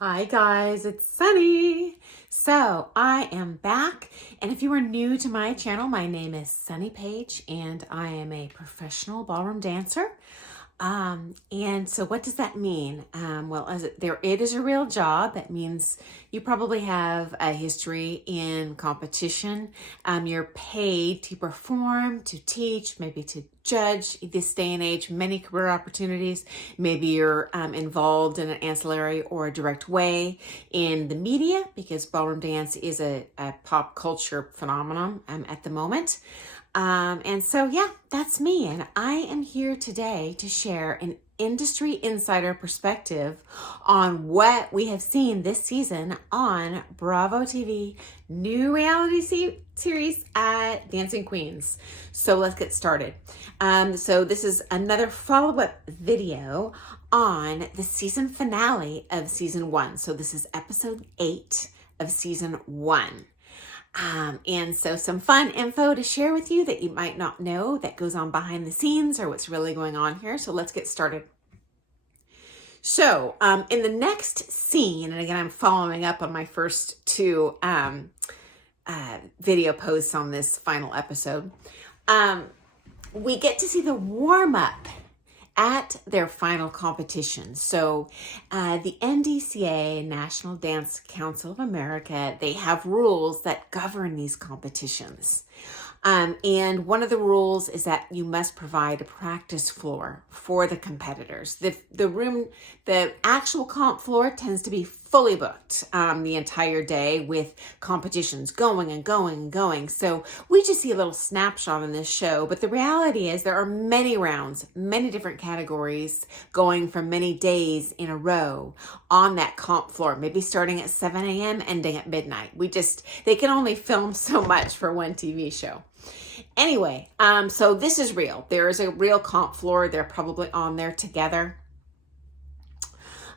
Hi guys, it's Sunny. So I am back, and if you are new to my channel, my name is Sunny Page, and I am a professional ballroom dancer. And so what does that mean? It is a real job. That means you probably have a history in competition. You're paid to perform, to teach, maybe to judge. This day and age, many career opportunities. Maybe you're involved in an ancillary or a direct way in the media, because ballroom dance is a pop culture phenomenon at the moment. Yeah, that's me. And I am here today to share an industry insider perspective on what we have seen this season on Bravo TV new reality series at Dancing Queens. So let's get started. So this is another follow-up video on the season finale of season 1. So this is episode 8 of season 1. And so some fun info to share with you that you might not know that goes on behind the scenes or what's really going on here. So let's get started. So in the next scene, and again, I'm following up on my first two video posts on this final episode, we get to see the warm-up at their final competition. So the NDCA, National Dance Council of America, they have rules that govern these competitions. And one of the rules is that you must provide a practice floor for the competitors. The actual comp floor tends to be fully booked the entire day with competitions going and going and going. So we just see a little snapshot in this show, but the reality is there are many rounds, many different categories going for many days in a row on that comp floor, maybe starting at 7 a.m., ending at midnight. They can only film so much for one TV show. Anyway, so this is real. There is a real comp floor. They're probably on there together.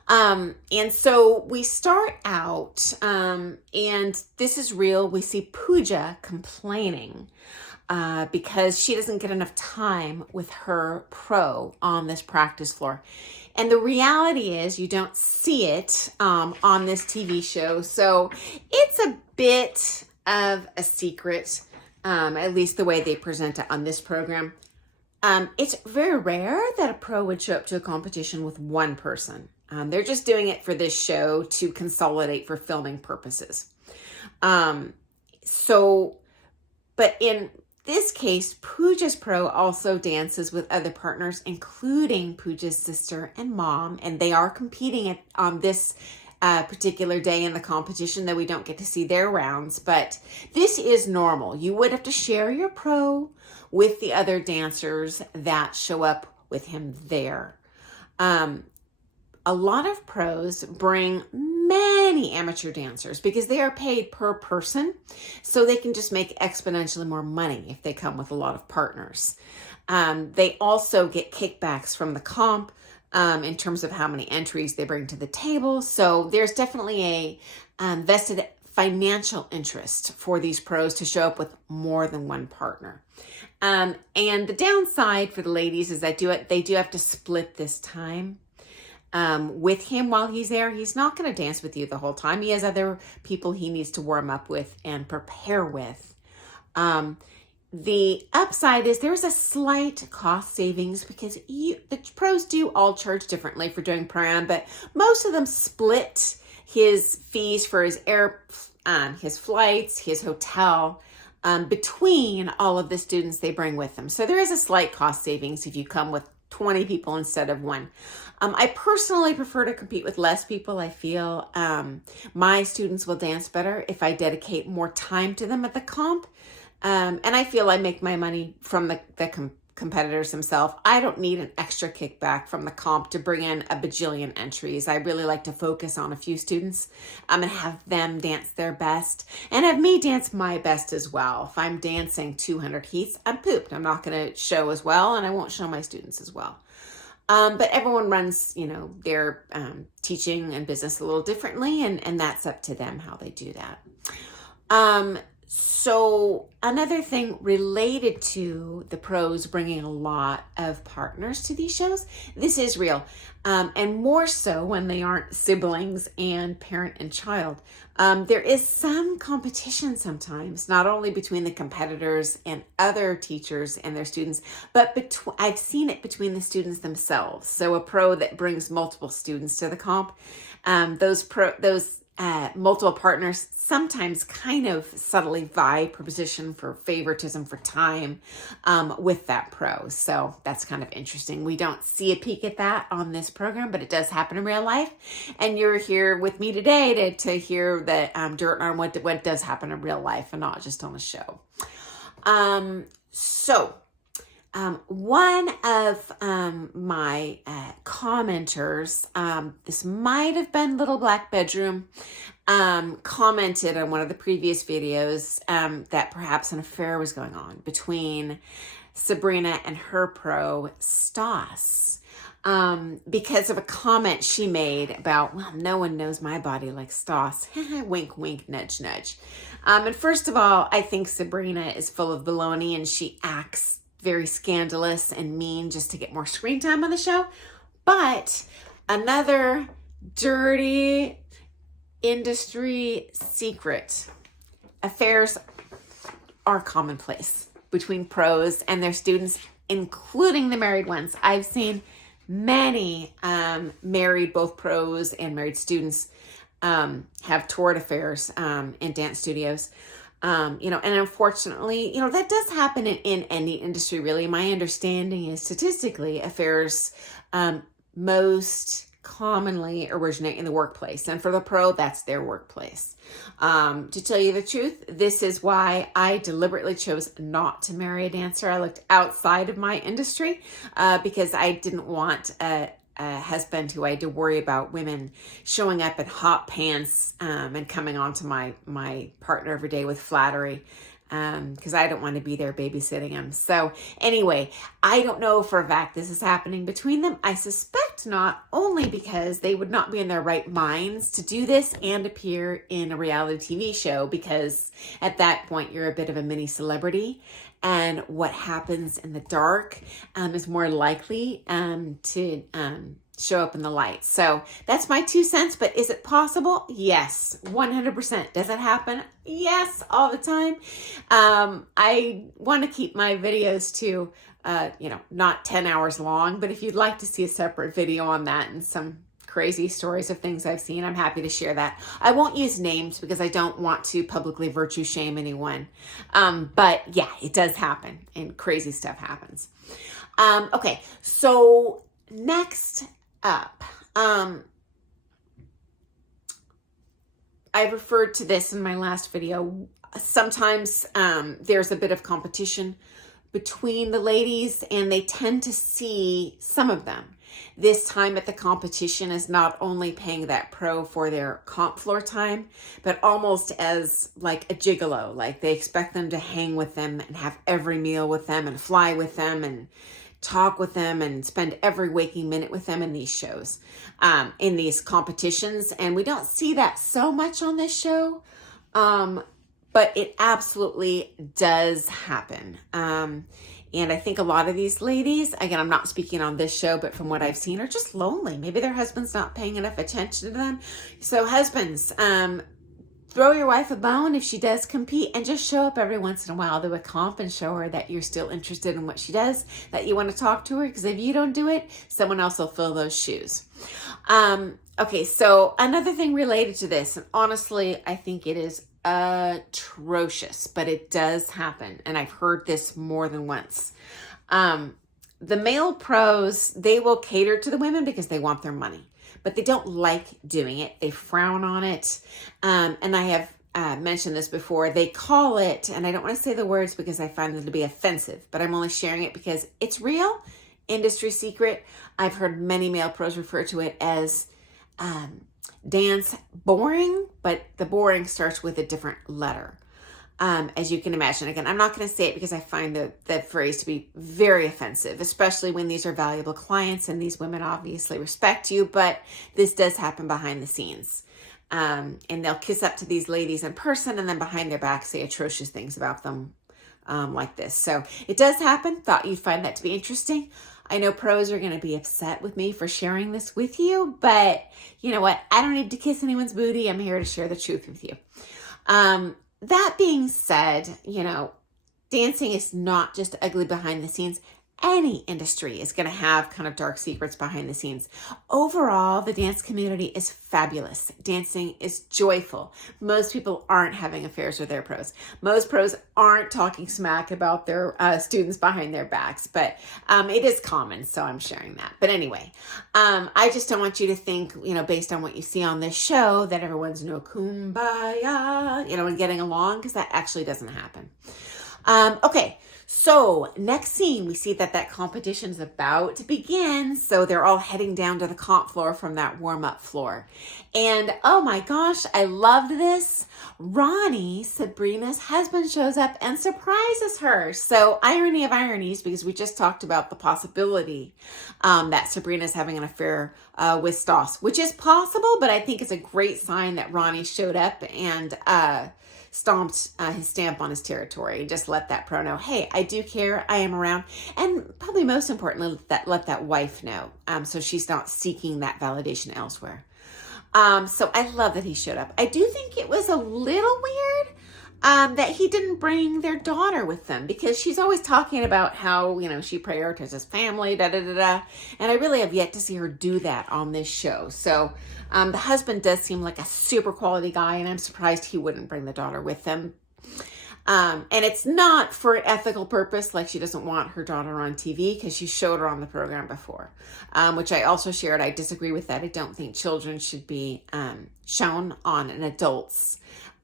And so we start out, and this is real. We see Pooja complaining because she doesn't get enough time with her pro on this practice floor. And the reality is you don't see it on this TV show. So it's a bit of a secret, at least the way they present it on this program. It's very rare that a pro would show up to a competition with one person. They're just doing it for this show to consolidate for filming purposes. But in this case, Pooja's pro also dances with other partners, including Pooja's sister and mom, and they are competing on this particular day in the competition, though we don't get to see their rounds. But this is normal. You would have to share your pro with the other dancers that show up with him there. A lot of pros bring many amateur dancers because they are paid per person, so they can just make exponentially more money if they come with a lot of partners. They also get kickbacks from the comp in terms of how many entries they bring to the table. So there's definitely a vested financial interest for these pros to show up with more than one partner. And the downside for the ladies is that they do have to split this time with him while he's there. He's not going to dance with you the whole time. He has other people he needs to warm up with and prepare with. The upside is there's a slight cost savings because the pros do all charge differently for doing pro-am, but most of them split his fees for his his flights, his hotel, between all of the students they bring with them. So there is a slight cost savings if you come with 20 people instead of one. I personally prefer to compete with less people. I feel my students will dance better if I dedicate more time to them at the comp. And I feel I make my money from the competitors themselves. I don't need an extra kickback from the comp to bring in a bajillion entries. I really like to focus on a few students and have them dance their best and have me dance my best as well. If I'm dancing 200 heats, I'm pooped. I'm not going to show as well, and I won't show my students as well. But everyone runs, their teaching and business a little differently, and that's up to them how they do that. So another thing related to the pros bringing a lot of partners to these shows, this is real. And more so when they aren't siblings and parent and child. There is some competition sometimes, not only between the competitors and other teachers and their students, but I've seen it between the students themselves. So a pro that brings multiple students to the comp, those multiple partners sometimes kind of subtly vie for position, for favoritism, for time with that pro. So that's kind of interesting. We don't see a peek at that on this program, but it does happen in real life. And you're here with me today to hear the dirt on what does happen in real life and not just on the show. One of my commenters, this might have been Little Black Bedroom, commented on one of the previous videos that perhaps an affair was going on between Sabrina and her pro, Stas, because of a comment she made about, well, no one knows my body like Stas. Wink, wink, nudge, nudge. And first of all, I think Sabrina is full of baloney and she acts very scandalous and mean just to get more screen time on the show. But another dirty industry secret, affairs are commonplace between pros and their students, including the married ones. I've seen many married, both pros and married students, have torrid affairs in dance studios. And unfortunately, that does happen in any industry, really. My understanding is statistically affairs most commonly originate in the workplace. And for the pro, that's their workplace. To tell you the truth, this is why I deliberately chose not to marry a dancer. I looked outside of my industry because I didn't want a husband who I had to worry about women showing up in hot pants and coming on to my partner every day with flattery because I don't want to be there babysitting him. So anyway, I don't know for a fact this is happening between them. I suspect not, only because they would not be in their right minds to do this and appear in a reality TV show, because at that point you're a bit of a mini celebrity. And what happens in the dark is more likely to show up in the light. So that's my 2 cents. But is it possible? Yes, 100%. Does it happen? Yes, all the time. I want to keep my videos to, not 10 hours long. But if you'd like to see a separate video on that and some crazy stories of things I've seen, I'm happy to share that. I won't use names because I don't want to publicly virtue shame anyone. But yeah, it does happen and crazy stuff happens. Okay, so next up, I referred to this in my last video. Sometimes there's a bit of competition between the ladies and they tend to see some of them. This time at the competition is not only paying that pro for their comp floor time, but almost as like a gigolo. Like they expect them to hang with them and have every meal with them and fly with them and talk with them and spend every waking minute with them in these shows, in these competitions. And we don't see that so much on this show, but it absolutely does happen. And I think a lot of these ladies, again, I'm not speaking on this show, but from what I've seen, are just lonely. Maybe their husband's not paying enough attention to them. So husbands, throw your wife a bone if she does compete and just show up every once in a while to a comp and show her that you're still interested in what she does, that you want to talk to her, because if you don't do it, someone else will fill those shoes. Okay, so another thing related to this, and honestly, I think it is atrocious, but it does happen, and I've heard this more than once. The male pros, they will cater to the women because they want their money, but they don't like doing it. They frown on it. And I have mentioned this before. They call it, and I don't want to say the words because I find them to be offensive, but I'm only sharing it because it's real, industry secret. I've heard many male pros refer to it as dance boring, but the boring starts with a different letter. As you can imagine. Again, I'm not going to say it because I find that phrase to be very offensive, especially when these are valuable clients and these women obviously respect you, but this does happen behind the scenes. And they'll kiss up to these ladies in person and then behind their back say atrocious things about them like this. So it does happen. Thought you'd find that to be interesting. I know pros are going to be upset with me for sharing this with you, but you know what? I don't need to kiss anyone's booty. I'm here to share the truth with you. That being said, you know, dancing is not just ugly behind the scenes. Any industry is going to have kind of dark secrets behind the scenes. Overall, the dance community is fabulous. Dancing is joyful. Most people aren't having affairs with their pros. Most pros aren't talking smack about their students behind their backs, but it is common, so I'm sharing that. But anyway, I just don't want you to think, you know, based on what you see on this show, that everyone's kumbaya, you know, and getting along, because that actually doesn't happen. Okay. So next scene, we see that competition is about to begin. So they're all heading down to the comp floor from that warm-up floor. And oh my gosh, I loved this. Ronnie, Sabrina's husband, shows up and surprises her. So irony of ironies, because we just talked about the possibility that Sabrina's having an affair with Stoss, which is possible, but I think it's a great sign that Ronnie showed up and stomped his stamp on his territory. Just let that pro know, hey, I do care, I am around, and probably most importantly, let that wife know, so she's not seeking that validation elsewhere. So I love that he showed up. I do think it was a little weird that he didn't bring their daughter with them, because she's always talking about how, you know, she prioritizes family, and I really have yet to see her do that on this show. So the husband does seem like a super quality guy, and I'm surprised he wouldn't bring the daughter with him. And it's not for an ethical purpose, like she doesn't want her daughter on TV, because she showed her on the program before, which I also shared. I disagree with that. I don't think children should be shown on an adult's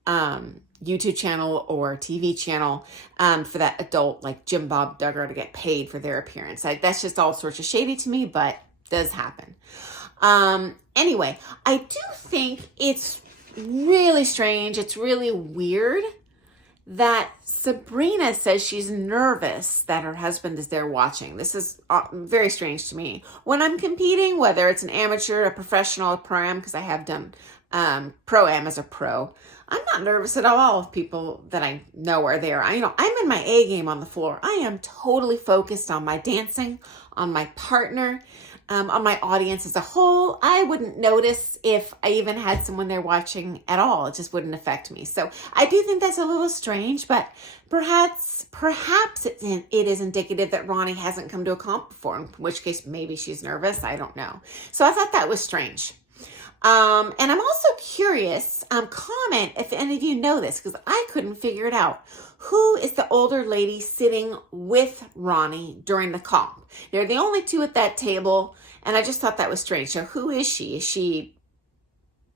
YouTube channel or TV channel for that adult, like Jim Bob Duggar, to get paid for their appearance. That's just all sorts of shady to me, but does happen. Anyway, I do think it's really strange. It's really weird that Sabrina says she's nervous that her husband is there watching. This is very strange to me. When I'm competing, whether it's an amateur, a professional, a pro-am, because I have done pro-am as a pro, I'm not nervous at all if people that I know are there. I'm in my A game on the floor. I am totally focused on my dancing, on my partner, on my audience as a whole. I wouldn't notice if I even had someone there watching at all. It just wouldn't affect me. So I do think that's a little strange, but perhaps it is indicative that Ronnie hasn't come to a comp before, in which case maybe she's nervous. I don't know. So I thought that was strange. And I'm also curious, comment if any of you know this, because I couldn't figure it out. Who is the older lady sitting with Ronnie during the comp? They're the only two at that table, and I just thought that was strange. So who is she? Is she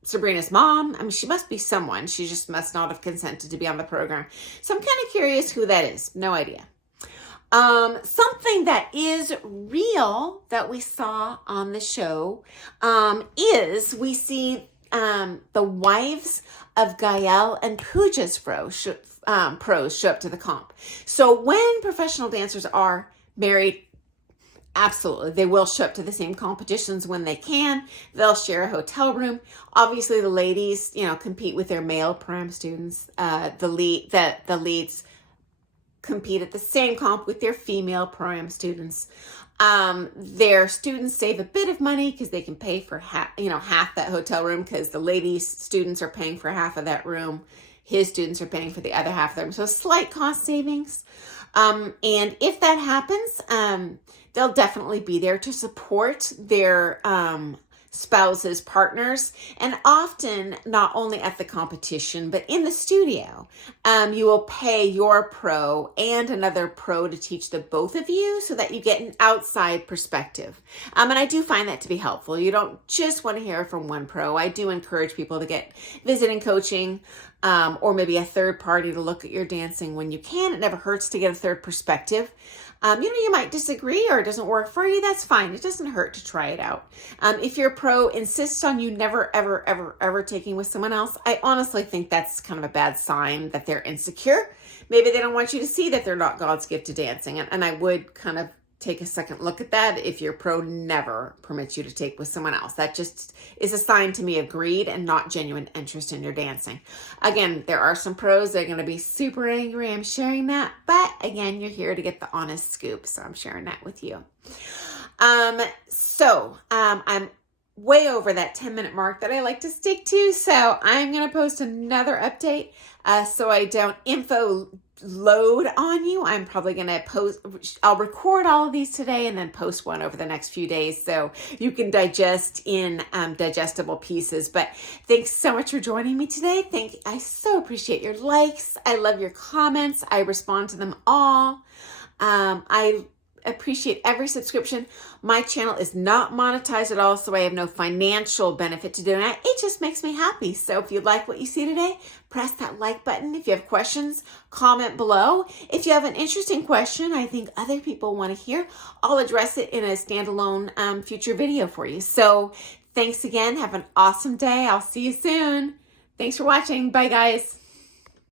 Sabrina's mom? I mean, she must be someone. She just must not have consented to be on the program. So I'm kind of curious who that is. No idea. Something that is real that we saw on the show is we see the wives of Gael and Pooja's pros show up to the comp. So when professional dancers are married, absolutely, they will show up to the same competitions when they can. They'll share a hotel room. Obviously, the ladies, compete with their male prom students. The leads compete at the same comp with their female pro-am students. Their students save a bit of money because they can pay for half that hotel room, because the ladies' students are paying for half of that room. His students are paying for the other half of the room. So slight cost savings. And if that happens, they'll definitely be there to support their spouses, partners, and often not only at the competition, but in the studio. You will pay your pro and another pro to teach the both of you so that you get an outside perspective. And I do find that to be helpful. You don't just want to hear from one pro. I do encourage people to get visiting coaching, or maybe a third party to look at your dancing when you can. It never hurts to get a third perspective. You might disagree or it doesn't work for you. That's fine. It doesn't hurt to try it out. If your pro insists on you never, ever, ever, ever taking with someone else, I honestly think that's kind of a bad sign that they're insecure. Maybe they don't want you to see that they're not God's gift to dancing. And I would kind of take a second look at that if your pro never permits you to take with someone else. That just is a sign to me of greed and not genuine interest in your dancing. Again, there are some pros that are going to be super angry. I'm sharing that. But again, you're here to get the honest scoop. So I'm sharing that with you. I'm way over that 10-minute mark that I like to stick to. So I'm going to post another update so I don't info load on you. I'm probably going to I'll record all of these today and then post one over the next few days so you can digest in digestible pieces. But thanks so much for joining me today. I so appreciate your likes. I love your comments. I respond to them all. I appreciate every subscription. My channel is not monetized at all, so I have no financial benefit to doing it. It just makes me happy. So if you like what you see today, press that like button. If you have questions, comment below. If you have an interesting question I think other people want to hear, I'll address it in a standalone future video for you. So thanks again. Have an awesome day. I'll see you soon. Thanks for watching. Bye, guys.